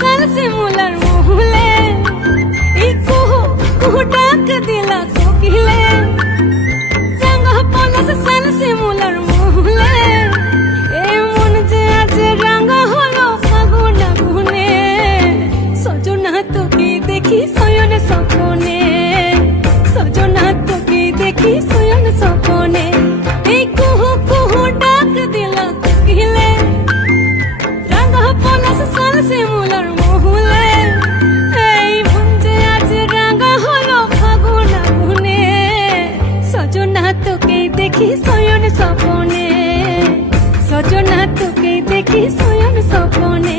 সাল শিমুলার মহুলে এই কুহু কুহু ডাক দিলা কোকিলে রাঙা পলাশ সাল শিমুলার মহুলে এই মন যে আজ রাঙা হলো ফাগুন আগুনে সজনা তোকে দেখি শয়নে স্বপ্নে সজনা তোকে দেখি শয়নে স্বপ্নে এই কুহু কুহু ডাক দিলা কোকিলে রাঙা পলাশ সাল শিমুলার মহুলে এই মন যে আজ রাঙা হলো ফাগুন আগুনে সজনা তোকে দেখি শয়নে স্বপ্নে সজনা তোকে দেখি শয়নে স্বপ্নে।